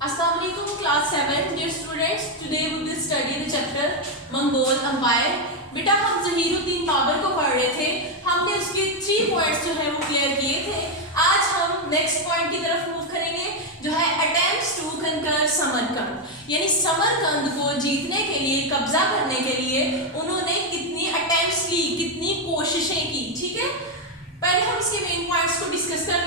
Assalamu alaikum class 7 dear students. Today we will study the chapter Mongol Empire. बेटा हम ज़हीरुद्दीन बाबर को पढ़ रहे थे, हमने उसके 3 पॉइंट्स जो है वो क्लियर किए थे। आज हम नेक्स्ट पॉइंट की तरफ मूव करेंगे जो है अटेम्प्ट्स टू कंकर समरकंद, यानी समरकंद को जीतने के लिए, कब्जा करने के लिए उन्होंने कितनी अटेम्प्ट्स ली, कितनी कोशिशें की। ठीक है, पहले हम इसके मेन पॉइंट्स को डिस्कस कर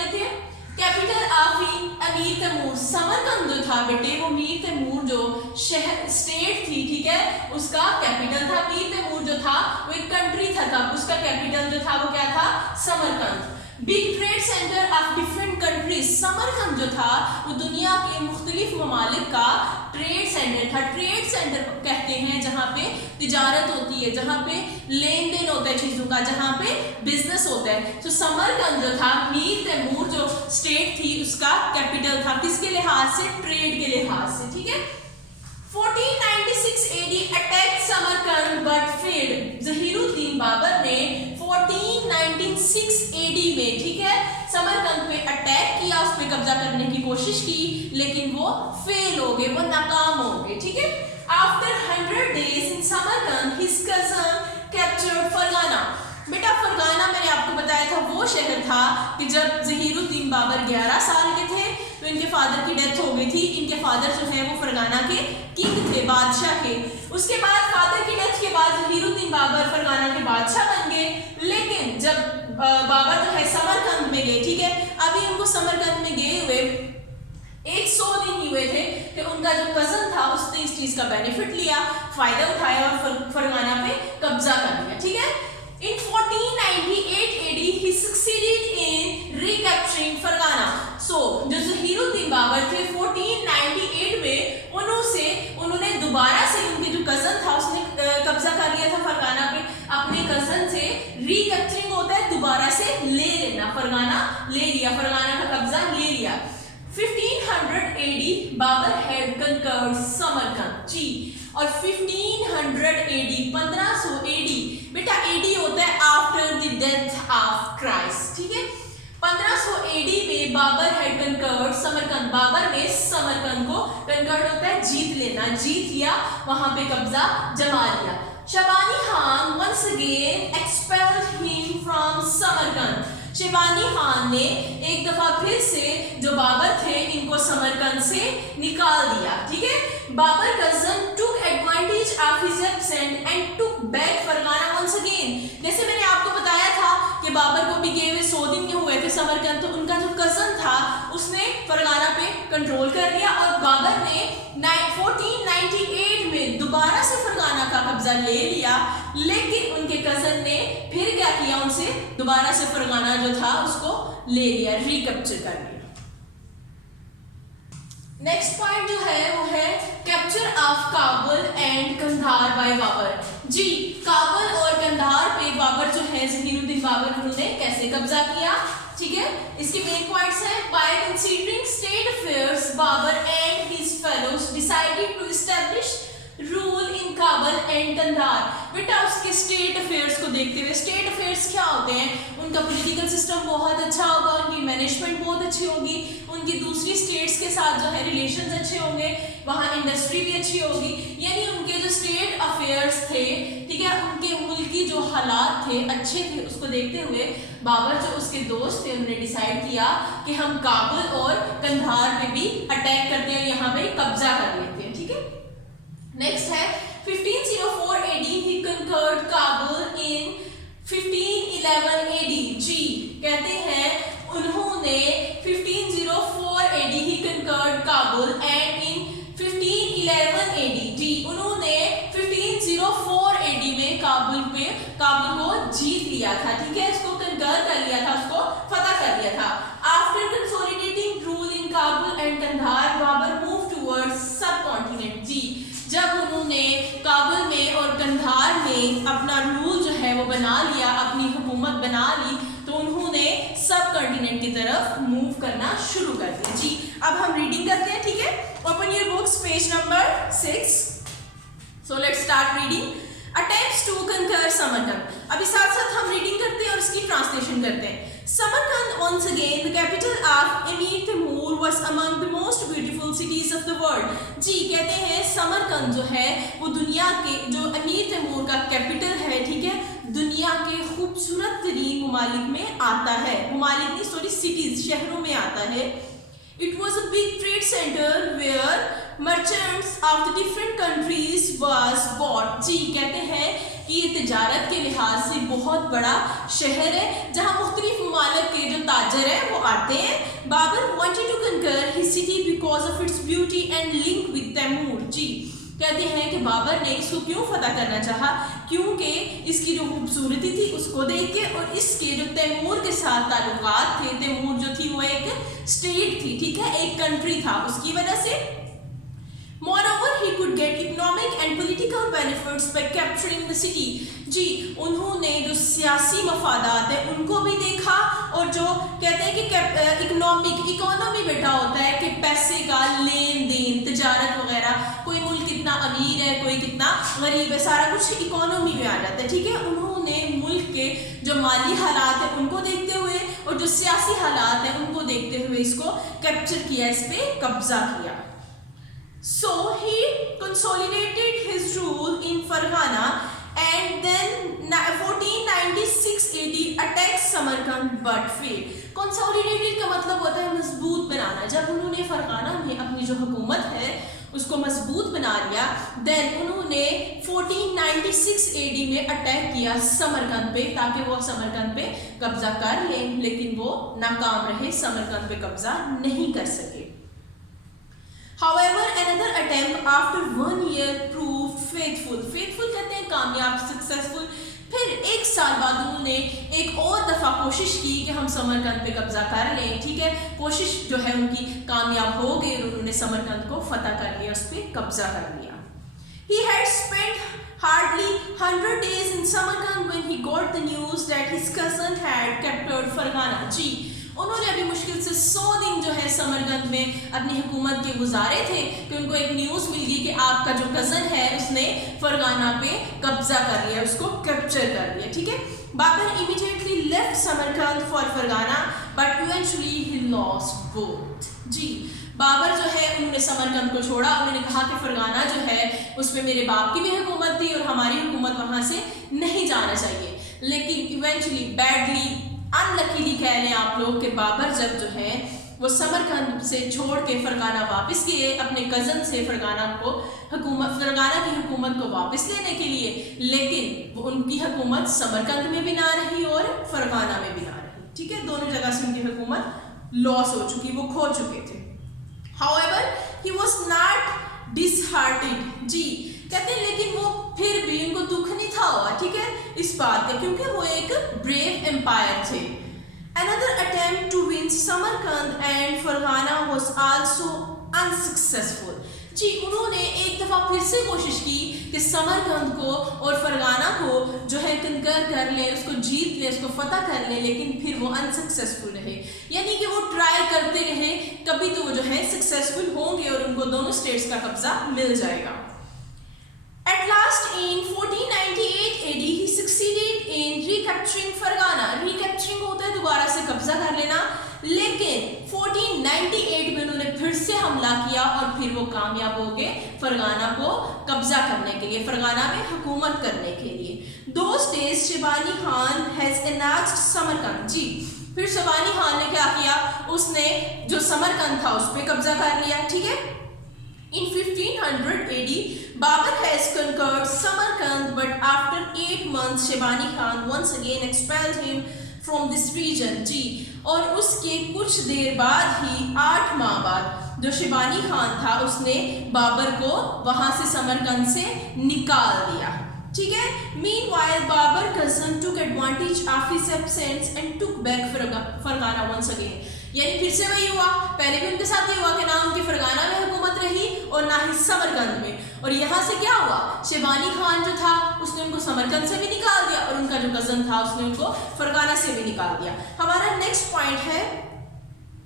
लेते हैं। कैपिटल ऑफ अमीर तैमूर, समरकंद जो था बेटे वो मीर तैमूर जो शहर स्टेट थी, ठीक है, उसका कैपिटल था। मीर तैमूर जो था वो एक कंट्री था, तब उसका कैपिटल जो था वो क्या था, Samarkand. Big trade centre of different countries, Samarkand जो था वो दुनिया के मुख्तलिफ ममालिक का ट्रेड सेंटर था। ट्रेड सेंटर कहते हैं जहाँ पे तिजारत होती है, जहाँ पे लेन देन होता है चीजों का, जहाँ पे बिजनेस होता है। तो समरकंद जो था मीर तैमूर जो स्टेट थी उसका कैपिटल था, किसके लिहाज से, ट्रेड के लिहाज से। ठीक है, 1496 AD attack Samarkand but failed, Zahiruddin Babur ने 1496 AD में, ठीक है, समरकंद पे अटैक किया, उस पे कब्जा करने की कोशिश की, लेकिन वो फेल हो गए, वो नाकाम हो गए। ठीक है, after 100 days in Samarkand his cousin captured Fergana. बेटा फरगाना मैंने आपको बताया था वो शहर था कि जब ज़हीरुद्दीन बाबर 11 साल के थे तो इनके फादर की डेथ हो गई थी। इनके फादर जो है वो फरगाना के किंग थे, बादशाह के। उसके बाद फादर की डेथ के बाद ज़हीरुद्दीन बाबर फरगाना के बादशाह बन गए। लेकिन जब बाबर जो है समरकंद में गए, ठीक है, अभी उनको समरकंद में गए हुए 100 दिन ही हुए थे कि उनका जो कजन था उसने इस चीज का बेनिफिट लिया, फायदा उठाया और फरगाना पे कब्जा कर लिया। ठीक है, in 1498 AD he succeeded in recapturing Fergana. So जो ज़हीरुद्दीन बाबर थे 1498 में उन्होंने दोबारा से उनके जो कजन था उसने कब्जा कर लिया था फरगाना पे। अपने कजन से रिकैप्चरिंग होता है दोबारा से ले लेना, फरगाना ले लिया, फरगाना का कब्जा ले लिया। 1500 AD Babur had conquered Samarkand ji, और 1500 AD 1500 AD, बेटा AD होता है after the death of Christ. ठीक है, 1500 AD में Babur had conquered Samarkand, Babur ने समरकंद को, कंकर्ड होता है जीत लेना, जीत लिया, वहां पे कब्जा जमा लिया। Shaybani Khan once again expelled him from Samarkand, Shaybani Khan ने एक दफा फिर से जो बाबर थे इनको समरकंद से निकाल दिया। ठीक है, Babur cousin took advantage of his absent and took back Fergana once again. जैसे मैंने आपको बताया था कि बाबर को भी गए हुए 100 दिन के हुए थे समरकंद, तो उनका जो कजन था उसने फरगाना पे कंट्रोल कर लिया और बाबर ने 1498 में दोबारा से फरगाना का कब्जा ले लिया। लेकिन उनके कजन ने फिर क्या किया, उनसे दोबारा से फरगाना जो था उसको ले लिया, रिकैप्चर कर लिया। नेक्स्ट पॉइंट जो है वो है capture of Kabul and Kandahar by Babur ji. Kabul और कंधार पे बाबर जो है ज़हीरुद्दीन बाबर उन्होंने कैसे कब्जा किया। ठीक है, इसके मेन पॉइंट्स हैं, by considering state affairs Babur and his fellows decided to establish rule in Kabul and Kandahar. बेटा उसके स्टेट अफेयर्स को देखते हुए, स्टेट अफेयर्स क्या होते हैं, उनका पॉलिटिकल सिस्टम बहुत अच्छा होगा, उनकी मैनेजमेंट बहुत अच्छी होगी, उनकी दूसरी स्टेट्स के साथ जो है रिलेशंस अच्छे होंगे, वहाँ इंडस्ट्री भी अच्छी होगी, यानी उनके जो स्टेट अफेयर्स थे, ठीक है, उनके मुल्क की जो हालात थे अच्छे थे, उसको देखते हुए बाबर जो उसके दोस्त थे उन्होंने डिसाइड किया कि हम काबुल और कंधार पे भी अटैक करते हैं, यहाँ पे कब्जा कर लेते हैं। ठीक है, नेक्स्ट है 1504 AD he conquered Kabul in 1511 AD जी, कहते हैं उन्होंने 1504 AD he conquered Kabul and in 1511 AD जी, उन्होंने 1504 AD में काबुल को जीत लिया था। ठीक है, इसको कंकर कर लिया था, उसको फतह कर लिया था। After consolidating rule in Kabul and Kandahar Babur move towards subcontinent जी, जब उन्होंने काबुल में और कंधार में अपना रूल जो है वो बना लिया, अपनी हुकूमत बना ली, तो उन्होंने सब कॉन्टिनेंट की तरफ मूव करना शुरू कर दिया जी। अब हम रीडिंग करते हैं। ठीक है, open your books page number 6। So let's start reading. Attempts to conquer Samarkand. अभी साथ साथ हम रीडिंग करते हैं और इसकी ट्रांसलेशन करते हैं। Samarkand once again the capital of Emir Timur was among the most beautiful world. जी कहते हैं समरकंद जो है वो दुनिया के जो अमीर तैमूर का कैपिटल है, ठीक है, दुनिया के खूबसूरत तरीन ममालिक में आता है, ममालिक नहीं सॉरी सिटीज, शहरों में आता है। It was a big trade center where merchants of the different countries was bought। जी कहते हैं कि ये तिजारत के लिहाज से बहुत बड़ा शहर है जहाँ मुख्तलिफ ममालिक के जो ताजर हैं वो आते हैं। Babar wanted to conquer his city because of its beauty and link with Taimur। जी कहते हैं कि बाबर ने इसको क्यों फतह करना चाहा, क्योंकि इसकी जो खूबसूरती थी उसको देख के और इसके जो तैमूर के साथ ताल्लुकात थे, तैमूर जो थी वो एक स्टेट थी, ठीक है, एक कंट्री था, उसकी वजह से। Moreover, he could get economic and political benefits by capturing the city। जी उन्होंने जो सियासी मफादात है उनको भी देखा और जो कहते हैं कि इकोनॉमी बेटा होता है कि पैसे का लेन देन, तिजारत वगैरह, कोई मुल्क कितना अमीर है कोई कितना गरीब है, सारा कुछ इकोनॉमी में आ जाता है, ठीक है। उन्होंने मुल्क के जो माली हालात है उनको देखते हुए और जो सियासी हालात है उनको देखते हुए इसको कैप्चर किया, इस पे कब्जा किया। So he consolidated his rule in Farghana and then 1496 AD attacked Samarkand but failed। Consolidated का मतलब होता है मजबूत बनाना। जब उन्होंने फरगाना में अपनी जो हुकूमत है उसको मजबूत बना लिया, देन उन्होंने 1496 AD में अटैक किया समरकंद पे ताकि वो समरकंद पे कब्जा कर लें, लेकिन वो नाकाम रहे, समरकंद पे कब्जा नहीं कर सके। However, another attempt after 1 year proved faithful। faithful कहते हैं कामयाब, successful। फिर एक साल बाद उन्होंने एक और दफ़ा कोशिश की कि हम समरकंद पे कब्जा कर लें, ठीक है, कोशिश जो है उनकी कामयाब हो गई और उन्होंने समरकंद को फतह कर लिया, उस पर कब्जा कर लिया। He had spent hardly 100 days in Samarkand when he got the news that his cousin had captured Farghana। जी उन्होंने अभी मुश्किल से 100 दिन जो है समरकंद में अपनी हुकूमत के गुजारे थे कि उनको एक न्यूज़ मिल गई कि आपका जो कज़न है उसने फरगाना पे कब्जा कर लिया, उसको कैप्चर कर लिया, ठीक है। Babur immediately left Samarkand for Fergana but eventually he lost both. जी बाबर जो है उन्होंने समरकंद को छोड़ा, उन्होंने कहा कि फरगाना जो है उसमें मेरे बाप की भी हुकूमत थी और हमारी हुकूमत वहाँ से नहीं जाना चाहिए, लेकिन इवेंचुअली बैडली अनलकीली कह लें आप लोग कि बाबर जब जो है वो समरकंद से छोड़ के फरगाना वापस किए अपने कज़न से फरगाना की हुकूमत को वापस लेने के लिए, लेकिन वो उनकी हुकूमत समरकंद में भी ना रही और फरगाना में भी ना रही, ठीक है, दोनों जगह से उनकी हुकूमत लॉस हो चुकी, वो खो चुके थे। However, he was not disheartened। जी कहते हैं लेकिन वो फिर भी उनको दुख नहीं था हुआ, ठीक है, इस बात का, क्योंकि वो एक ब्रेव एम्पायर थे। Another attempt to win Samarkand and Farghana was also unsuccessful। जी उन्होंने एक दफ़ा फिर से कोशिश की कि समरकंद को और फरगाना को जो है कंकर कर लें, उसको जीत लें, उसको फतह कर लें, लेकिन फिर वो अनसक्सेसफुल रहे, यानी कि वो ट्राई करते रहे, कभी तो वो जो है सक्सेसफुल होंगे और उनको दोनों स्टेट्स का कब्जा मिल जाएगा। At last in 1498 AD he succeeded in recapturing Farghana। recapturing होता है दोबारा से कब्जा कर लेना, लेकिन 1498 में उन्होंने फिर से हमला किया और फिर वो कामयाब हो गए फरगाना को कब्जा करने के लिए, फरगाना में हुकूमत करने के लिए। Those days Shibani Khan has annexed Samarkand. जी फिर शिबानी खान ने क्या किया, उसने जो समरकंद था उस पर कब्जा कर लिया, ठीक है। In 1500 AD, Babur has conquered Samarkand, but after 8 months, Shibani Khan once again expelled him from this region। जी और उसके कुछ देर बाद ही 8 माह बाद जो शिबानी खान था उसने बाबर को वहां से समरकंद से निकाल दिया, ठीक है। Meanwhile, Babur cousin took advantage of his absence and took back Farghana once again। यानी फिर से वही हुआ, पहले भी उनके साथ ये हुआ कि ना उनकी फरगाना में हुकूमत रही और ना ही समरकंद में, और यहाँ से क्या हुआ, शिबानी खान जो था उसने उनको समरकंद से भी निकाल दिया और उनका जो कज़न था उसने उनको फरगाना से भी निकाल दिया। हमारा नेक्स्ट पॉइंट है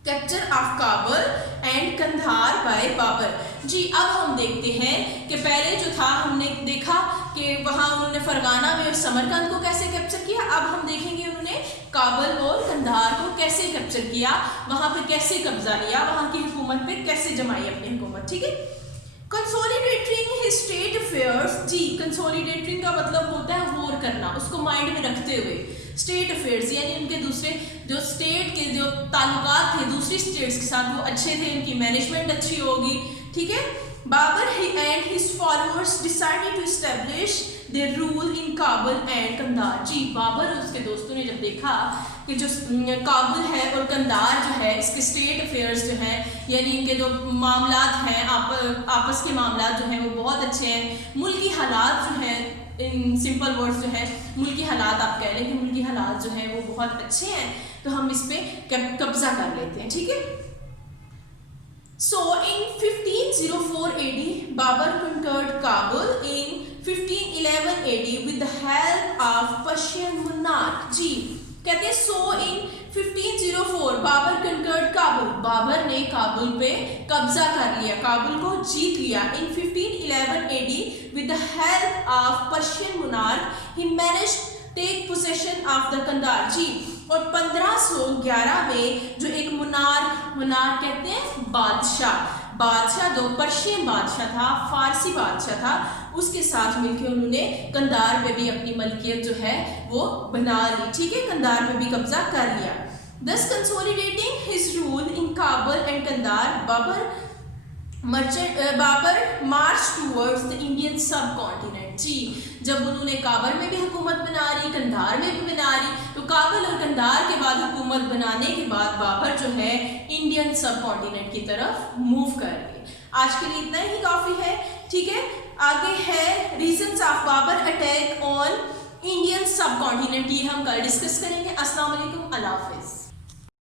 capture of Kabul and Kandahar by Babur. जी अब हम देखते हैं कि पहले जो था हमने देखा कि वहाँ उन्होंने फरगाना में और समरकंद को कैसे कैप्चर किया। अब हम देखेंगे उन्होंने काबुल और कंधार को कैसे कैप्चर किया, वहाँ पे कैसे कब्जा लिया, वहाँ की हुकूमत पे कैसे जमाई अपनी हुकूमत। ठीक है, कंसोलिडेटिंग हिज स्टेट अफेयर्स। जी, कंसोलिडेटिंग का मतलब होता है होर करना, उसको माइंड में रखते हुए। स्टेट अफेयर्स यानी उनके दूसरे जो स्टेट के जो ताल्लुकात थे दूसरी स्टेट्स के साथ वो अच्छे थे, उनकी मैनेजमेंट अच्छी होगी। ठीक है, Babur and his followers decided to establish their rule in Kabul and Kandahar. जी, बाबर और उसके दोस्तों ने जब देखा कि जो काबुल है और कंधार जो है इसके स्टेट अफेयर्स जो हैं यानी इनके जो मामलात हैं आपस के मामलात जो हैं वो बहुत अच्छे हैं, मुल्की हालात जो हैं, इन सिंपल वर्ड्स जो है मुल्की हालात आप कह लें कि मुल्की हालात जो हैं वो बहुत अच्छे हैं, तो हम इस पे कब्जा कर लेते हैं। ठीक है, so in 1504 AD Babur conquered Kabul, in 1511 AD with the help of Persian monarch। जी कहते हैं so in 1504 Babar conquered Kabul, Babar ने काबुल पे कब्जा कर लिया, काबुल को जीत लिया। in 1511 AD with the help of Persian monarch he managed take possession of the Kandahar. जी, और 1511 में जो एक मुनार कहते हैं बादशाह जो पर्शियन बादशाह था, फारसी बादशाह था, उसके साथ मिलकर उन्होंने कंधार पे भी अपनी मलकियत जो है वो बना ली। ठीक है, कंधार पे भी कब्जा कर लिया। Thus consolidating his rule in Kabul and Kandahar, Babur march towards the Indian subcontinent. जी, जब उन्होंने काबुल में भी हुकूमत बना ली, कंधार में भी बना ली, तो काबुल और कंधार के बाद हुकूमत बनाने के बाद बाबर जो है इंडियन सबकॉन्टिनेंट की तरफ मूव कर गए। आज के लिए इतना ही काफ़ी है। ठीक है, आगे है reasons of Babur attack on Indian subcontinent, ये हम कल डिस्कस करेंगे। अस्सलाम वालेकुम, अल्लाह हाफिज़।